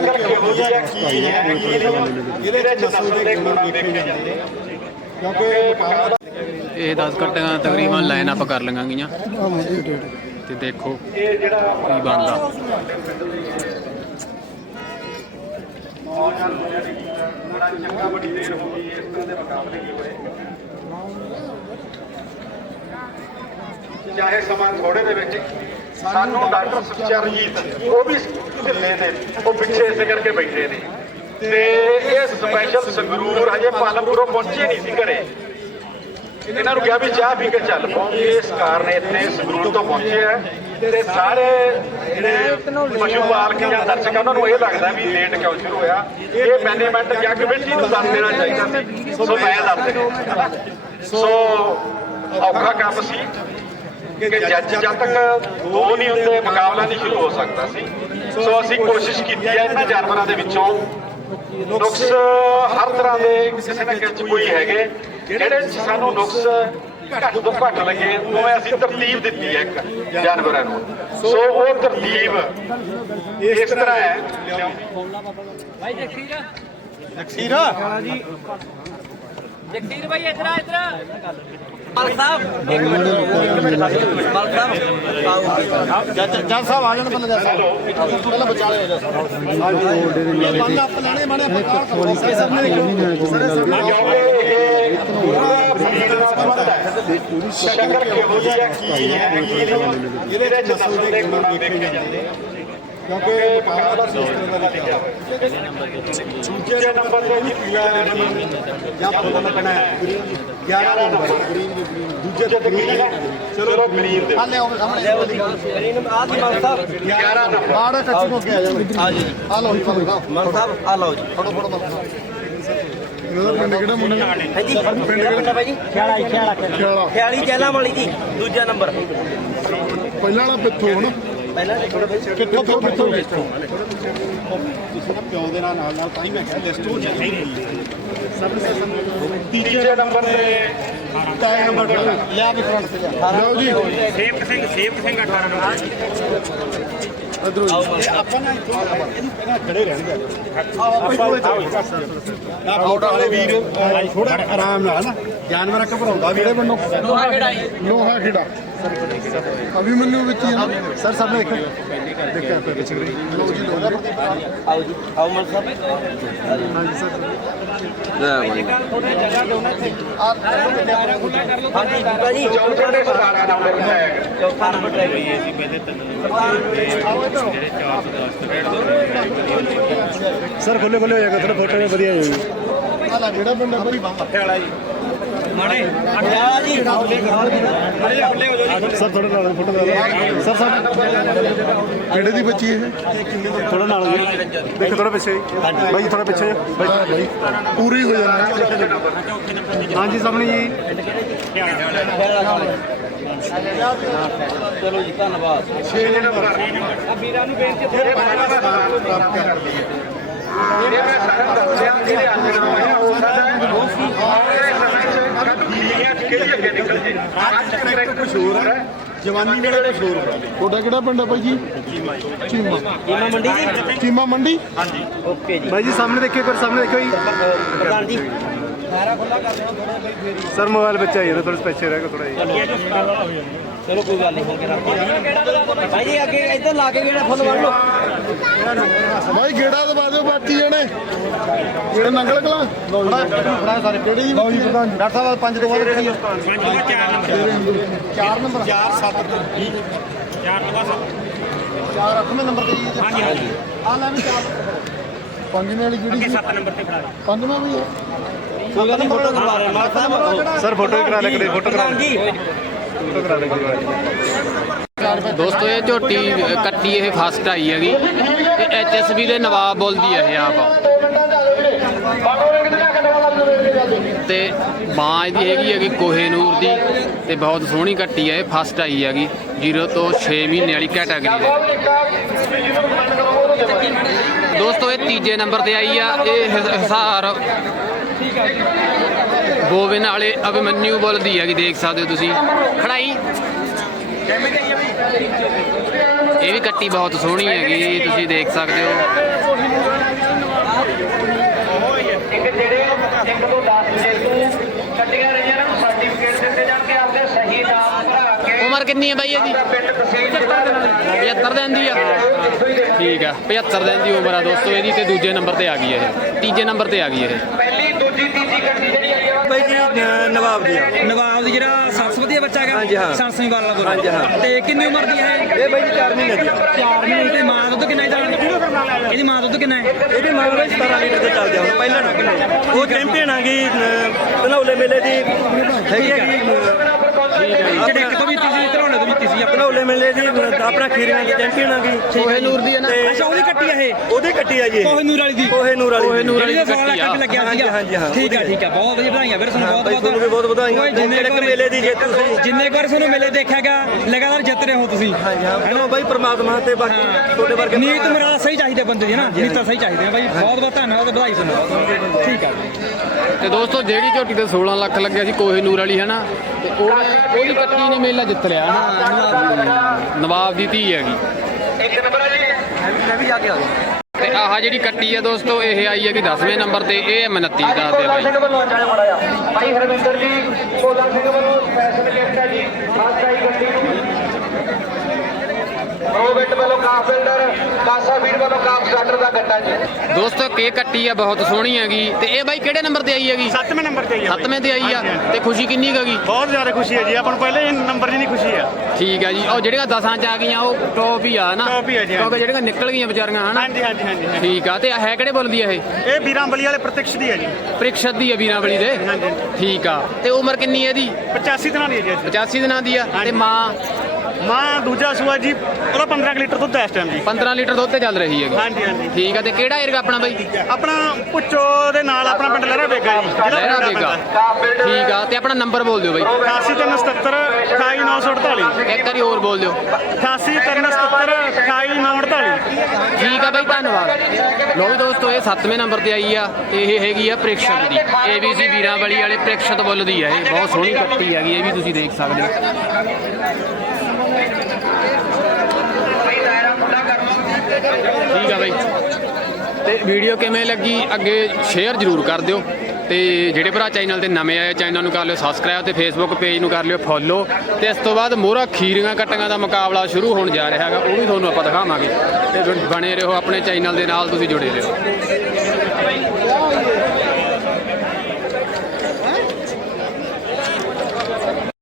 ਸ਼ਕਲ ਕਿਹੋ ਜਿਹੀ ਕੀ ਹੈ ਕੀ ਨਹੀਂ ਇਹਦੇ ਵਿੱਚ ਨਸਲ ਦੇ ਗੁਣ ਵੇਖੇ ਜਾਂਦੇ ਆ। ਕਿਉਂਕਿ ਇਹ 10 ਕੱਟੀਆਂ ਤਕਰੀਬਨ ਲਾਈਨ ਅਪ ਕਰ ਲੰਗਾਂਗੀਆਂ ਤੇ ਦੇਖੋ ਇਹ ਜਿਹੜਾ ਕੀ ਬਣਦਾ ਬੜਾ ਚੰਗਾ ਬੜੀ ਦੇਰ ਹੋ ਗਈ ਇਸ ਤਰ੍ਹਾਂ ਦੇ ਮੁਕਾਬਲੇ ਕੀ ਹੋਏ ਚਾਹੇ ਸਮਾਂ ਥੋੜੇ ਦੇ ਵਿੱਚ ਸਾਨੂੰ ਡਾਕਟਰ ਸੁਚਰਜੀਤ ਉਹ ਵੀ ਢਿੱਲੇ ਨੇ। ਉਹ ਪਿੱਛੇ ਇਸੇ ਕਰਕੇ ਬੈਠੇ ਨੇ। ਤੇ ਇਹ ਸਪੈਸ਼ਲ ਸੰਗਰੂਰ ਹਜੇ ਪਾਲਮਪੁਰੋਂ ਪਹੁੰਚੇ ਨਹੀਂ ਸੀ ਘਰੇ। ਇਹਨਾਂ ਨੂੰ ਕਿਹਾ ਵੀ ਚਾਹ ਪੀ ਕੇ ਚੱਲ ਪਹੁੰਚੇ ਇਸ ਕਾਰਨ ਇੱਥੇ ਸੰਗਰੂਰ ਤੋਂ ਪਹੁੰਚੇ ਆ। ਤੇ ਸਾਰੇ ਜਿਹੜੇ ਪਸ਼ੂ ਪਾਲਕ ਜਾਂ ਦਰਸ਼ਕ ਉਹਨਾਂ ਨੂੰ ਇਹ ਲੱਗਦਾ ਵੀ ਲੇਟ ਕਿਉਂ ਸ਼ੁਰੂ ਹੋਇਆ। ਇਹ ਮੈਨੇਜਮੈਂਟ ਜਾਂ ਕਮੇਟੀ ਨੂੰ ਦੱਸ ਦੇਣਾ ਚਾਹੀਦਾ ਸੀ। ਸੋ ਮੈਂ ਦੱਸ ਰਿਹਾ ਸੋ ਔਖਾ ਕੰਮ ਸੀ ਕਿ ਜੱਜ ਜਦ ਤੱਕ ਦੋ ਨਹੀਂ ਹੁੰਦੇ, ਮੁਕਾਬਲਾ ਨਹੀਂ ਸ਼ੁਰੂ ਹੋ ਸਕਦਾ ਸੀ। ਸੋ ਅਸੀਂ ਕੋਸ਼ਿਸ਼ ਕੀਤੀ ਹੈ ਇਹਨਾਂ ਜਾਨਵਰਾਂ ਦੇ ਵਿੱਚੋਂ। ਨੁਕਸ ਹਰ ਤਰ੍ਹਾਂ ਦੇ ਕਿਸੇ ਨਾ ਕਿਸੇ 'ਚ ਕੋਈ ਹੈਗੇ। ਜਿਹੜੇ ਸਾਨੂੰ ਨੁਕਸ ਘੱਟ ਤੋਂ ਘੱਟ ਲੱਗੇ ਉਵੇਂ ਅਸੀਂ ਤਰਤੀਬ ਦਿੱਤੀ ਹੈ ਇੱਕ ਜਾਨਵਰਾਂ ਨੂੰ। ਸੋ ਉਹ ਤਰਤੀਬ ਇਸ ਤਰ੍ਹਾਂ ਹੈ। ਭਾਈ ਜਗਸੀਰ। ਜਕਸੀਰ ਜਗਸੀਰ ਭਾਈ ਇਧਰ ਆ ਇਧਰ ਮਲ ਸਾਹਿਬ। ਇੱਕ ਮਿੰਟ ਮਲ ਸਾਹਿਬ। ਜੱਜ ਜੱਜ ਸਾਹਿਬ ਆ ਜਾਣ ਪਹਿਲਾਂ ਜੱਜ ਸਾਹਿਬ। ਪਹਿਲਾਂ ਵਿਚਾਲੇ ਹੋ ਜਾ ਇਹ ਮੰਨ ਆਪ ਲੈਣੇ ਮਾਣੇ ਆਪਾਂ ਕਾਲ ਕਰੋ ਸਰ ਨੇ ਦੇਖੋ। ਸਰ ਸਰ ਕਿਉਂਕਿ ਇਹ ਪੂਰਾ ਫਰੀਦ ਦਾ ਸੰਬੰਧ ਹੈ ਸ਼ਕਲ ਕਿਹੋ ਜਿਹੀ ਹੈ ਕੀ ਹੈ ਕੀ ਨਹੀਂ ਇਹਦੇ ਵਿੱਚ ਨਸਲ ਦੇ ਗੁਣ ਵੇਖੇ ਜਾਂਦੇ ਆ। ਕਿਉਂਕਿ ਮੁਕਾਬਲਾ ਸਿਸਟਮ ਦਾ ਲਿਖਿਆ ਹੋਇਆ ਦੂਜੇ ਨੰਬਰ ਤੇ ਜੀ ਪੀਲਾ ਰੰਗੀ ਜਾਂ ਫੁੱਲ ਲੱਗਣਾ ਹੈ 11 ਨੰਬਰ ਦੂਜੇ ਤੇ ਗ੍ਰੀਨ ਹੈ। ਚਲੋ ਗ੍ਰੀਨ ਦੇ। ਹਾਲੇ ਆਓ ਸਾਹਮਣੇ। ਕਰੀਨ ਆ ਜੀ। ਮਲ ਸਾਹਿਬ। 11 ਨੰਬਰ। ਬਾੜਾ ਟੱਚ ਹੋ ਕੇ ਆ ਜੀ। ਆ ਲਓ ਫੜੋ ਨਾ ਮਲ ਸਾਹਿਬ ਆ ਲਓ ਜੀ। ਫੜੋ ਫੜੋ ਮਤ ਇਹਦਾ ਪਿੰਡ ਕਿਹੜਾ ਮੁੰਡਾ? ਹਾਂਜੀ। ਪਿੰਡ ਆ ਭਾਈ ਜੀ? ਖਿਆਲਾ ਖਿਆਲਾ। ਖਿਆਲਾ। ਖਿਆਲੀ ਚੈਲਾ ਵਾਲੀ ਜੀ ਦੂਜਾ ਨੰਬਰ। ਪਹਿਲਾਂ ਵਾਲਾ ਪਿੱਥੋਂ ਹੁਣ। ਪਹਿਲਾਂ ਦੇਖੋ ਭਾਈ ਕਿੱਥੋਂ ਤੋਂ ਕਿੱਥੋਂ ਤੁਸੀਂ ਨਾ ਪਿਓ ਦੇ ਨਾਲ ਨਾਲ ਨਾਲ ਤਾਂ ਹੀ ਮੈਂ ਕਿਹਾ ਲਿਸਟ ਹੋ। ਜਾਂਦੀ ਤੀਜੇ ਨੰਬਰ ਤੇ ਟਾਈ ਨੰਬਰ ਲਿਆ ਫਰੰਟ ਤੇ ਲਿਆ। ਲਓ ਜੀ। ਸੇਵਕ ਸਿੰਘ ਸੇਵਕ ਸਿੰਘ 18 ਨੰਬਰ ਇਧਰੋਂ ਆਪਾਂ ਨਾ ਇੱਥੋਂ ਇਹਨੂੰ ਪਹਿਲਾਂ ਖੜੇ ਰਹਿਣਗੇ। ਆਪਾਂ ਫੋਟੋ ਵਾਲੇ ਵੀਰ। ਥੋੜਾ ਆਰਾਮ ਨਾਲ ਨਾ। ਜਾਨਵਰ ਘਬਰਾਉਂਦਾ ਵੀ ਕਿਹੜੇ ਬੰਨੋ ਲੋਹਾ ਕਿਹੜਾ ਜੀ ਲੋਹਾ ਖੇੜਾ ਅਭੀ ਮੈਨੂੰ ਵਿੱਚ ਹੀ ਹੈ ਨਾ। ਸਰ ਸਰ ਨੇ ਦੇਖੋ ਦੇਖਿਆ ਲਓ ਜੀ ਲੋਹਾ ਆਓ ਜੀ ਆਓ ਮਲ ਸਾਹਿਬ। ਹਾਂਜੀ ਸਰ। ਹਾਂਜੀ ਬੁੱਗਾ ਜੀ ਚੌਥੇ ਦੇ 17 ਨੰਬਰ ਤੇ ਚੌਥਾ ਨੰਬਰ ਡਰਾਈਵਰ ਜੀ ਸਰ ਖੁੱਲੇ ਖੁੱਲੇ ਹੋ। ਜਾਏਗਾ ਥੋੜਾ ਫੋਟੋ ਵਧੀਆ ਜਾਏਗੀ। ਆਲਾ ਜਿਹੜਾ ਬੰਦਾ ਮਾਣੇ ਆ ਜੀ। ਸਰ ਥੋੜਾ ਨਾਲ ਫੋਟੋ ਦਾ ਸਰ ਸਰ। ਕਿਹੜੇ ਦੀ ਬੱਚੀ ਇਹ? ਥੋੜਾ ਨਾਲ ਦੇਖੋ ਥੋੜਾ ਪਿੱਛੇ ਬਾਈ ਥੋੜਾ ਪਿੱਛੇ ਬਾਈ ਪੂਰੀ ਹੋ ਜਾਣਾ। ਹਾਂਜੀ ਸਾਹਮਣੇ ਜੀ। ਚਲੋ ਜੀ ਧੰਨਵਾਦ। 6 ਨੰਬਰ। ਆ ਵੀਰਾਂ ਨੂੰ ਬੇਨਤੀ ਹੈ ਪ੍ਰਾਪਤ ਕਰਦੀ ਹੈ। ਇਹ ਮੈਂ ਸਾਰਾ ਦੱਸਿਆ ਜਿਹੜੇ ਅੱਜ ਨੂੰ ਆਇਆ ਹੋ ਸਕਦਾ ਹੈ ਆਉਣ ਵਾਲੇ ਸਮੇਂ 'ਚ ਕਦੋਂ ਕੀੜੀਆਂ ਕਿਹੜੀ ਅੱਗੇ ਨਿਕਲ ਜੇ ਅੱਜ ਤੱਕ ਕੁਝ ਹੋਰ ਹੈ ਜਵਾਨੀ ਵੇਲੇ ਕੁਝ ਹੋਰ ਹੈ ਤੁਹਾਡਾ ਕਿਹੜਾ ਪਿੰਡ ਹੈ ਬਾਈ ਜੀ? ਚੀਮਾ। ਚੀਮਾ ਮੰਡੀ? ਜੀ ਚੀਮਾ ਮੰਡੀ ਓਕੇ ਜੀ। ਬਾਈ ਜੀ ਸਾਹਮਣੇ ਦੇਖਿਓ ਇੱਕ ਸਾਹਮਣੇ ਦੇਖਿਓ ਜੀ। ਪ੍ਰਧਾਨ ਜੀ। ਸਰ ਮੋਬਾਈਲ ਬੱਚਾ ਹੀ ਥੋੜਾ ਪਿੱਛੇ ਰਹਿ ਕੇ ਥੋੜਾ ਜੀ ਚਲੋ ਕੋਈ ਗੱਲ ਨਹੀਂ ਹੋ ਗਿਆ ਭਾਈ ਜੀ ਅੱਗੇ ਇੱਧਰ ਲਾ ਕੇ ਜਿਹੜਾ ਫੁੱਲ ਵੜ ਲਓ। ਬਾਈ ਗੇੜਾ ਦਵਾ ਦਿਓ ਬਾਕੀ ਜਣੇ। ਜਿਹੜੇ ਨੰਗਲ ਕਲਾ। ਫੜਾ ਸਾਰੇ। ਕਿਹੜੀ ਜੀ ਲਓ ਜੀ ਪ੍ਰਧਾਨ ਡਾਕਟਰ ਸਾਹਿਬ ਪੰਜ ਤੋਂ ਬਾਅਦ ਰੱਖੀ ਹੈ। ਪੰਜ ਤੋਂ ਬਾਅਦ ਚਾਰ ਨੰਬਰ ਚਾਰ ਨੰਬਰ 4 7 ਚਾਰ ਤੋਂ ਬਾਅਦ ਚਾਰ ਅੱਠਵੇਂ ਨੰਬਰ ਤੇ ਜੀ। ਹਾਂਜੀ ਹਾਂਜੀ। ਆ ਲੈ ਵੀ ਚਾਰ। ਪੰਜਵੇਂ ਵਾਲੀ ਕਿਹੜੀ ਅੱਗੇ ਸੀ? 7 ਨੰਬਰ ਤੇ ਖੜਾ ਪੰਜਵਾਂ ਵੀ ਹੈ। ਫੋਟੋ ਕਰਵਾ ਰਹੇ ਸਰ ਫੋਟੋ ਕਰਾ ਲੈ ਕਰੇ ਫੋਟੋ ਪ੍ਰਧਾਨ ਜੀ ਫੋਟੋ ਕਰਾ ਲੈ ਦੋਸਤੋ ਇਹ ਝੋਟੀ ਅ, ਕੱਟੀ ਇਹ ਫਸਟ ਆਈ ਹੈਗੀ। ਤੇ ਐਚਐਸਬੀ ਦੇ ਨਵਾਬ ਬੋਲਦੀ ਹੈ ਇਹ ਆਪ। ਤੇ ਬਾਂ ਇਹਦੀ ਹੈਗੀ ਹੈਗੀ ਕੋਹੇਨੂਰ ਦੀ ਤੇ ਬਹੁਤ ਸੋਹਣੀ ਕੱਟੀ ਹੈ ਇਹ ਫਸਟ ਆਈ ਹੈਗੀ। 0 ਤੋਂ 6 ਮਹੀਨੇ ਵਾਲੀ ਕੈਟਾਗਰੀ ਦੇ। ਦੋਸਤੋ ਇਹ ਤੀਜੇ ਨੰਬਰ ਤੇ ਆਈ ਆ ਇਹ ਹਿਸ- ਹਿਸਾਰ ਬੋਵਿਨ ਵਾਲੇ ਅਭਿਮਨਿਊ ਬੋਲਦੀ ਹੈਗੀ ਦੇਖ ਸਕਦੇ ਹੋ ਤੁਸੀਂ। ਖੜਾਈ। ਇਹ ਵੀ ਕੱਟੀ ਬਹੁਤ ਸੋਹਣੀ ਹੈਗੀ ਤੁਸੀਂ ਦੇਖ ਸਕਦੇ ਹੋ। ਉਮਰ ਕਿੰਨੀ ਹੈ ਬਾਈ ਇਹਦੀ? 75 ਦਿਨ ਦੀ। ਆ? ਠੀਕ ਆ 75 ਦਿਨ ਦੀ ਉਮਰ ਆ ਦੋਸਤੋ ਇਹਦੀ ਤੇ ਦੂਜੇ ਨੰਬਰ ਤੇ ਆ ਗਈ ਇਹ। ਤੀਜੇ ਨੰਬਰ ਤੇ ਆ ਗਈ ਇਹ। ਪਹਿਲੀ ਦੂਜੀ ਤੀਜੀ ਕੱਟੀ ਜਿਹੜੀ ਆਈ ਆ। ਬਾਈ ਜੀ ਨਵਾਬ ਦੀ ਆ। ਨਵਾਬ ਦੀ ਜਿਹੜਾ ਬੱਚਾ ਹੈਗਾ। ਹਾਂਜੀ, ਹਾਂ। ਸਰਸੀ ਵਾਲਾ ਬੋਲ ਹਾਂਜੀ, ਹਾਂ। ਤੇ ਕਿੰਨੀ ਉਮਰ ਦੀ ਹੈ? ਇਹ ਬਾਈ ਜੀ 4 ਮਹੀਨੇ ਦੀ। ਆ 4 ਮਹੀਨੇ ਤੇ ਮਾਂ ਦਾ ਦੁੱਧ ਕਿੰਨਾ ਇਹਦਾ ਇਹਦੀ ਮਾਂ ਦਾ ਦੁੱਧ ਕਿੰਨਾ ਹੈ? ਇਹਦੀ ਮੰਗ ਬਾਈ 17 ਲੀਟਰ ਤੇ ਚੱਲਦੇ ਆ। ਹੁਣ ਪਹਿਲਾਂ ਨਾ। ਉਹ ਚੈਂਪੀਅਨ ਆਗੀ ਧਨੌਲੇ ਮੇਲੇ ਦੀ। ਹੈਗੀ ਹੈਗੀ ਜਿਹੜੇ ਇੱਕ ਤੋਂ ਵੀ ਤੁਸੀਂ ਧਰੋਣੇ ਤੋਂ ਵੀ ਤੁਸੀਂ ਆਪਣਾ ਧਨੌਲੇ ਮੇਲੇ ਦੀ ਆਪਣਾ ਖੀਰੀਆਂ ਦੀ ਚੈਂਪੀਅਨ ਆਗੀ ਕੋਹੇ ਨੂਰ ਦੀ ਹੈ ਨਾ? ਅੱਛਾ ਉਹਦੀ ਕੱਟੀ ਹੈ ਇਹ? ਉਹਦੀ ਕੱਟੀ ਆ ਜੀ। ਕੋਹੇ ਨੂਰ ਵਾਲੀ ਦੀ। ਕੋਹੇ ਨੂਰ ਵਾਲੀ ਕੋਹੇ ਨੂਰ ਵਾਲੀ ਦੀ ਕੱਟੀ ਆ। ਲੱਗਿਆ ਹਾਂਜੀ, ਸੀਗਾ। ਹਾਂਜੀ, ਹਾਂ, ਠੀਕ ਆ ਠੀਕ ਆ ਬਹੁਤ ਵਧੀਆ ਵਧਾਈਆਂ ਫਿਰ ਤੁਹਾਨੂੰ ਬਹੁਤ ਬਹੁਤ ਤੁਹਾਨੂੰ ਵੀ ਬਹੁਤ ਵਧਾਈਆਂ। ਜਿੰਨੇ ਜਿਹੜੇ ਕੁ ਮੇਲੇ ਦੀ ਜੇਤੂ ਸੀ ਜਿੰਨੇ ਕੁ ਵਾਰ ਤੁਹਾਨੂੰ ਮੇਲੇ ਦੇਖਿਆਗਾ ਲਗਾਤਾਰ ਜਿੱਤ ਰਹੇ ਹੋ ਤੁਸੀਂ। ਹਾਂਜੀ ਹਾਂ ਬਾਈ ਪ੍ਰਮਾਤਮਾ ਤੇ ਬਾਕੀ ਤੁਹਾਡੇ ਵਰਗੇ ਨੀਤ ਮੇਰਾ ਸਹੀ ਚਾਹੀਦੇ ਬੰਦੇ ਦੀ ਨਾ? ਨੀਤਾਂ ਸਹੀ ਚਾਹੀਦੀਆਂ ਬਾਈ। ਬਹੁਤ ਬਹੁਤ ਧੰਨਵਾਦ ਤੇ ਵਧਾਈ ਤੁਹਾਨੂੰ। ਠੀਕ ਆ। ਤੇ ਦੋਸਤੋ ਜਿਹੜੀ ਝੋਟੀ ਤੇ 16 ਲੱਖ ਲੱਗਿਆ ਸੀ ਕੋਹੇ ਨੂਰ ਵਾਲੀ ਹੈ ਨਾ ਤੇ ਉਹਨੇ ਉਹਦੀ ਕੱਟੀ ਨੇ ਮੇਲਾ ਜਿੱਤ ਲਿਆ। ਨਾ ਨਵਾਬ ਦੀ ਧੀ ਹੈਗੀ। ਇੱਕ ਨੰਬਰ ਹੈ ਜੀ। ਮੈਂ ਵੀ ਜਾ ਕੇ ਆ ਗਿਆ। ਤੇ ਆਹ ਜਿਹੜੀ ਕੱਟੀ ਹੈ ਦੋਸਤੋ ਇਹ ਆਈ ਹੈਗੀ 10ਵੇਂ ਨੰਬਰ ਤੇ ਇਹ ਹੈ 29 ਦਾ ਤੇ ਬਾਈ ਵੱਲੋਂ ਜਾਇਆ ਮੜਾਇਆ ਭਾਈ ਹਰਵਿੰਦਰ ਜੀ ਭੋਲਾ ਸਿੰਘ ਵੱਲੋਂ ਸਪੈਸ਼ਲ ਗਿਫਟ ਹੈ ਜੀ। ਫਸਟ ਆਈ ਗੱਡੀ ਨੂੰ ਰੋਬਿਟ ਵੱਲੋਂ ਕਾਫ ਬਿਲਡਰ ਕਾਸਾ ਵੀਰ ਵੱਲੋਂ ਕਾਫ ਸਟਾਰਟਰ ਦਾ ਗੱਟਾ ਜੀ। ਦੋਸਤੋ ਕੇ ਕੱਟੀ ਆ ਬਹੁਤ ਸੋਹਣੀ ਹੈਗੀ। ਤੇ ਇਹ ਬਾਈ ਕਿਹੜੇ ਨੰਬਰ ਤੇ ਆਈ ਹੈਗੀ? ਸੱਤਵੇਂ ਨੰਬਰ ਤੇ ਆਈ ਆ ਬਾਈ। ਸੱਤਵੇਂ ਤੇ ਆਈ ਆ। ਤੇ ਖੁਸ਼ੀ ਕਿੰਨੀ ਹੈਗੀ? ਬਹੁਤ ਜ਼ਿਆਦਾ ਖੁਸ਼ੀ ਹੈ ਜੀ। ਆਪਾਂ ਨੂੰ ਪਹਿਲੇ ਹੀ ਨੰਬਰ ਦੀ ਨਹੀਂ ਖੁਸ਼ੀ ਆ। ਠੀਕ ਆ ਜੀ। ਉਹ ਜਿਹੜੀਆਂ ਦਸਾਂ ਚ ਆ ਗਈਆਂ ਉਹ ਟੌਪ ਹੀ ਆ ਨਾ? Top ਹੀ ਆ ਜੀ, ਕਿਉਂਕਿ ਜਿਹੜੀਆਂ ਨਿਕਲ ਗਈਆਂ ਵਿਚਾਰੀਆਂ ਹਨਾ? ਹਾਂਜੀ ਹਾਂਜੀ ਹਾਂਜੀ। ਠੀਕ ਆ। ਤੇ ਹੈ ਕਿਹੜੇ ਬੋਲਦੀ ਆ ਇਹ? ਇਹ ਵੀਰਾਂ ਬਲੀ ਵਾਲੇ ਪ੍ਰਤੀਕਸ਼ ਦੀ ਹੈ ਜੀ। ਪ੍ਰਿਕਸ਼ਤ ਦੀ ਆ ਵੀਰਾਵਲੀ ਦੇ? ਹਾਂਜੀ। ਠੀਕ ਆ। ਤੇ ਉਮਰ ਕਿੰਨੀ ਹੈ ਇਹਦੀ? 85 ਦਿਨਾਂ ਦੀ ਹੈ ਜੀ ਅੱਜ। 85 ਦਿਨਾਂ ਦੀ ਆ। ਤੇ। ਮਾਂ? ਮਾਂ ਦੂਜਾ ਸੂਆ ਜੀ ਉਹਦਾ 15 ਕੁ ਲੀਟਰ ਦੁੱਧ ਹੈ ਇਸ ਟਾਈਮ ਜੀ। 15 ਲੀਟਰ ਦੁੱਧ ਤੇ ਚੱਲ ਰਹੀ ਹੈਗੀ। ਹਾਂਜੀ ਹਾਂਜੀ। ਠੀਕ ਆ ਤੇ ਕਿਹੜਾ ਏਰੀਆ ਆਪਣਾ ਬਾਈ? ਆਪਣਾ ਪੁੱਚੋ ਦੇ ਨਾਲ ਆਪਣਾ ਪਿੰਡ ਲਹਿਰਾ ਬੇਗਾ ਜੀ ਲਹਿਰਾ ਬੇਗਾ। ਠੀਕ ਆ ਤੇ ਆਪਣਾ ਨੰਬਰ ਬੋਲ ਦਿਓ ਬਾਈ। 8377 28948 ਇੱਕ ਵਾਰੀ ਹੋਰ ਬੋਲ ਦਿਓ। 8377 28948 ਠੀਕ ਆ ਬਾਈ ਧੰਨਵਾਦ। ਲੋ ਵੀ ਦੋਸਤੋ ਇਹ 7ਵੇਂ ਨੰਬਰ ਤੇ ਆਈ ਆ ਤੇ ਇਹ ਹੈਗੀ ਆ ਪ੍ਰਿਕਸ਼ਤ ਦੀ। ABC ਵੀਰਾਵਲੀ ਵਾਲੇ ਪ੍ਰਿਕਸ਼ਤ ਬੁੱਲ ਦੀ ਆ ਇਹ। ਬਹੁਤ ਸੋਹਣੀ ਕੱਟੀ ਹੈਗੀ ਇਹ ਵੀ ਤੁਸੀਂ ਦੇਖ ਸਕਦੇ ਹੋ। ਠੀਕ ਆ ਬਾਈ। ਤੇ ਵੀਡੀਓ ਕਿਵੇਂ ਲੱਗੀ? ਅੱਗੇ ਸ਼ੇਅਰ ਜ਼ਰੂਰ ਕਰ ਦਿਓ। ਤੇ ਜਿਹੜੇ ਭਰਾ ਚੈਨਲ ਤੇ ਨਵੇਂ ਆਏ ਚੈਨਲ ਨੂੰ ਕਰ ਲਿਓ ਸਬਸਕ੍ਰਾਈਬ ਤੇ ਫੇਸਬੁੱਕ ਪੇਜ ਨੂੰ ਕਰ ਲਿਓ ਫੋਲੋ ਤੇ ਇਸ ਤੋਂ ਬਾਅਦ ਮੋਹਰਾ ਖੀਰੀਆਂ ਕੱਟੀਆਂ ਦਾ ਮੁਕਾਬਲਾ ਸ਼ੁਰੂ ਹੋਣ ਜਾ ਰਿਹਾ ਹੈਗਾ, ਉਹ ਵੀ ਤੁਹਾਨੂੰ ਆਪਾਂ ਦਿਖਾਵਾਂਗੇ। ਤੇ ਬਣੇ ਰਹੋ ਆਪਣੇ ਚੈਨਲ ਦੇ ਨਾਲ, ਤੁਸੀਂ ਜੁੜੇ ਰਹੋ।